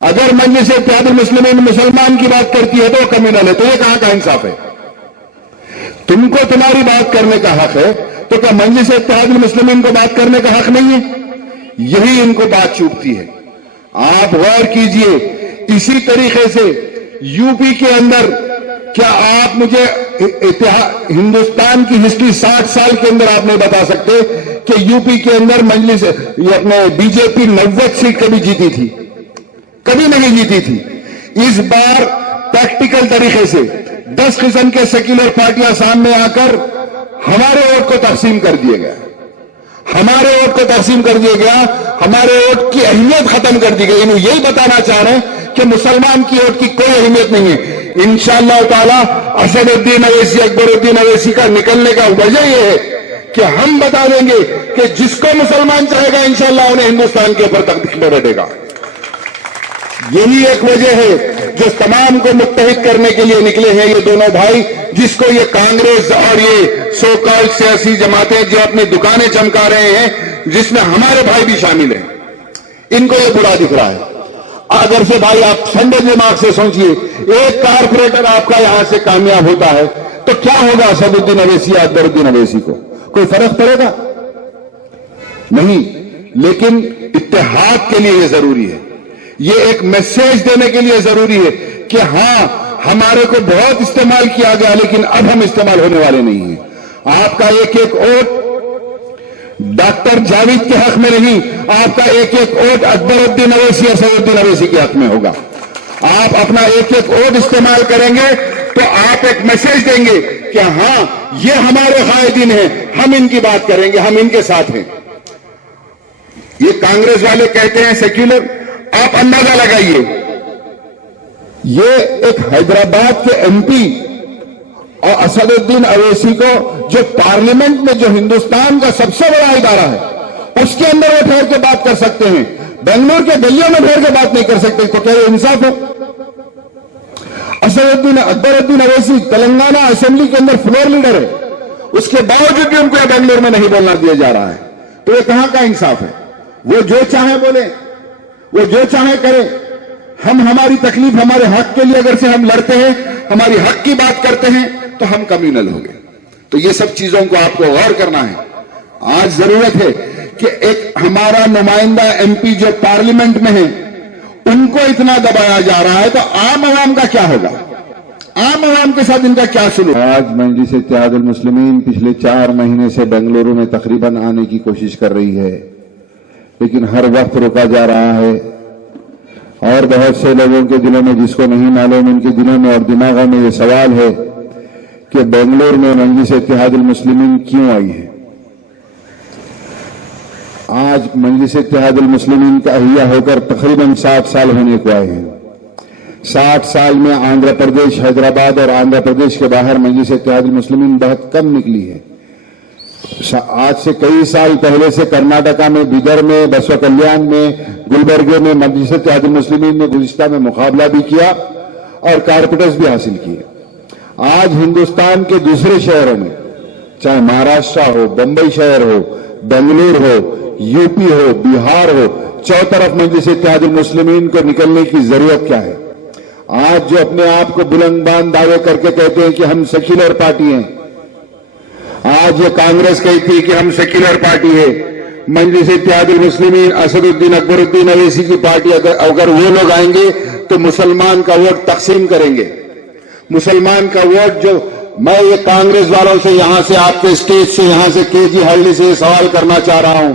اگر مجلس اتحاد المسلمین مسلمان کی بات کرتی ہے تو وہ کمیونل ہے، تو یہ کہاں کا انصاف ہے؟ تم کو تمہاری بات کرنے کا حق ہے، تو کیا مجلس اتحاد المسلمین کو بات کرنے کا حق نہیں ہے؟ یہی ان کو بات چوبتی ہے۔ آپ غور کیجئے، اسی طریقے سے یو پی کے اندر، کیا آپ مجھے ہندوستان کی ہسٹری 60 سال کے اندر آپ نہیں بتا سکتے کہ یو پی کے اندر مجلس یہ اپنے بی جے پی 90 سیٹ کبھی جیتی تھی؟ کبھی نہیں جیتی تھی۔ اس بار پریکٹیکل طریقے سے 10 قسم کے سیکولر پارٹیاں سامنے آ کر ہمارے ووٹ کو تقسیم کر دیا گیا، ہمارے ووٹ کو تقسیم کر دیا گیا، ہمارے ووٹ کی اہمیت ختم کر دی گئی۔ انہوں یہی بتانا چاہ رہے ہیں کہ مسلمان کی ووٹ کی کوئی اہمیت نہیں ہے۔ انشاءاللہ تعالی اسد الدین اویسی، اکبر الدین اویسی کا نکلنے کا وجہ یہ ہے کہ ہم بتا دیں گے کہ جس کو مسلمان چاہے گا انشاءاللہ انہیں ہندوستان کے اوپر تخت بیٹھے گا۔ یہی ایک وجہ ہے جو تمام کو متحد کرنے کے لیے نکلے ہیں یہ دونوں بھائی، جس کو یہ کانگریس اور یہ سو کال سیاسی جماعتیں جو اپنی دکانیں چمکا رہے ہیں، جس میں ہمارے بھائی بھی شامل ہیں، ان کو یہ برا دکھ رہا ہے۔ اگر سے بھائی آپ ٹھنڈے دماغ سے سوچئے، ایک کارپوریٹر آپ کا یہاں سے کامیاب ہوتا ہے تو کیا ہوگا اسد الدین اویسی یا اکبر الدین اویسی کو؟ کوئی فرق پڑے گا؟ نہیں۔ لیکن اتحاد کے لیے یہ ضروری ہے، یہ ایک میسیج دینے کے لیے ضروری ہے کہ ہاں ہمارے کو بہت استعمال کیا گیا لیکن اب ہم استعمال ہونے والے نہیں ہیں۔ آپ کا ایک ایک ووٹ ڈاکٹر جاوید کے حق میں نہیں، آپ کا ایک ایک ووٹ اکبر الدین اویسی اور اسد الدین اویسی کے حق میں ہوگا۔ آپ اپنا ایک ایک ووٹ استعمال کریں گے تو آپ ایک میسیج دیں گے کہ ہاں یہ ہمارے قائدین ہیں، ہم ان کی بات کریں گے، ہم ان کے ساتھ ہیں۔ یہ کانگریس والے کہتے ہیں سیکولر، آپ اندازہ لگائیے، یہ ایک حیدرآباد کے ایم پی اور اسد الدین اویسی کو جو پارلیمنٹ میں جو ہندوستان کا سب سے بڑا ادارہ ہے اس کے اندر وہ ٹھہر کے بات کر سکتے ہیں، بنگلور کے گلیوں میں ٹھہر کے بات نہیں کر سکتے، تو کیا یہ انصاف ہے؟ اکبر الدین اویسی تلنگانہ اسمبلی کے اندر فلور لیڈر ہے، اس کے باوجود بھی ان کو یہ بنگلور میں نہیں بولنا دیا جا رہا ہے، تو یہ کہاں کا انصاف ہے؟ وہ جو چاہے بولے، وہ جو چاہے کرے، ہم ہماری تکلیف ہمارے حق کے لیے اگر سے ہم لڑتے ہیں، ہماری حق کی بات کرتے ہیں تو ہم کمیونل ہوں گے۔ تو یہ سب چیزوں کو آپ کو غور کرنا ہے۔ آج ضرورت ہے کہ ایک ہمارا نمائندہ ایم پی جو پارلیمنٹ میں ہیں ان کو اتنا دبایا جا رہا ہے تو عام عوام کا کیا ہوگا؟ عام عوام کے ساتھ ان کا کیا سلوک؟ آج مجلس اتحاد المسلمین پچھلے 4 مہینے سے بنگلورو میں تقریباً آنے کی کوشش کر رہی ہے، لیکن ہر وقت روکا جا رہا ہے، اور بہت سے لوگوں کے دلوں میں، جس کو نہیں معلوم ان کے دلوں میں اور دماغوں میں یہ سوال ہے کہ بنگلور میں مجلس اتحاد المسلمین کیوں آئی ہے؟ آج مجلس اتحاد المسلمین کا احیا ہو کر تقریباً 60 سال ہونے کو آئے ہیں۔ 60 سال میں آندھرا پردیش، حیدرآباد اور آندھرا پردیش کے باہر مجلس اتحاد المسلمین بہت کم نکلی ہے۔ آج سے کئی سال پہلے سے کرناٹکا میں، بیدر میں، بسوا کلیان میں، گلبرگے میں مجلس اتحاد المسلمین نے گزشتہ میں مقابلہ بھی کیا اور کارپوریٹرز بھی حاصل کیے۔ آج ہندوستان کے دوسرے شہروں میں، چاہے مہاراشٹر ہو، بمبئی شہر ہو، بنگلور ہو، یو پی ہو، بہار ہو، چوطرف مجلس اتحاد المسلمین کو نکلنے کی ضرورت کیا ہے؟ آج جو اپنے آپ کو بلند باند دعوے کر کے کہتے ہیں کہ ہم سیکولر پارٹی ہیں، آج یہ کانگریس کہتی ہے کہ ہم سیکولر پارٹی ہے، مجلس اتحاد المسلمین اسد الدین اکبر الدین اویسی کی پارٹی اگر وہ لوگ آئیں گے تو مسلمان کا ووٹ تقسیم کریں گے۔ مسلمان کا ووٹ جو میں یہ کانگریس والوں سے یہاں سے آپ کے اسٹیج سے، یہاں سے کے جی ہلڈی سے یہ سوال کرنا چاہ رہا ہوں،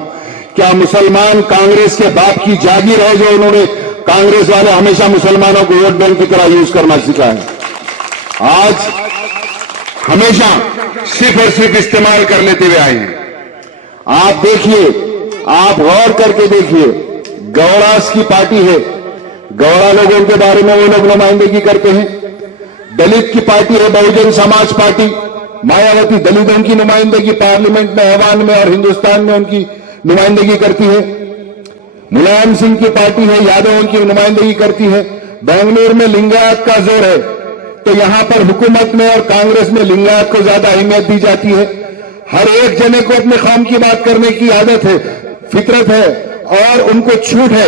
کیا مسلمان کانگریس کے باپ کی جاگیر ہے جو انہوں نے کانگریس والے ہمیشہ مسلمانوں کو ووٹ بینک کی طرح یوز کرنا سکھا ہے؟ آج ہمیشہ صرف اور صرف استعمال کر لیتے ہوئے آئے ہیں۔ آپ دیکھیے، آپ غور کر کے دیکھیے، گوڑاس کی پارٹی ہے، گوڑا لوگوں کے بارے میں وہ لوگ نمائندگی کرتے ہیں۔ دلت کی پارٹی ہے بہوجن سماج پارٹی، مایاوتی دلتوں کی نمائندگی پارلیمنٹ میں، ایوان میں اور ہندوستان میں ان کی نمائندگی کرتی ہے۔ ملائم سنگھ کی پارٹی ہے، یادووں کی نمائندگی کرتی ہے۔ بنگلور میں لنگایت کا زور ہے تو یہاں پر حکومت میں اور کانگریس میں لنگایت کو زیادہ اہمیت دی جاتی ہے۔ ہر ایک جنے کو اپنے قوم کی بات کرنے کی عادت ہے، فطرت ہے اور ان کو چھوٹ ہے،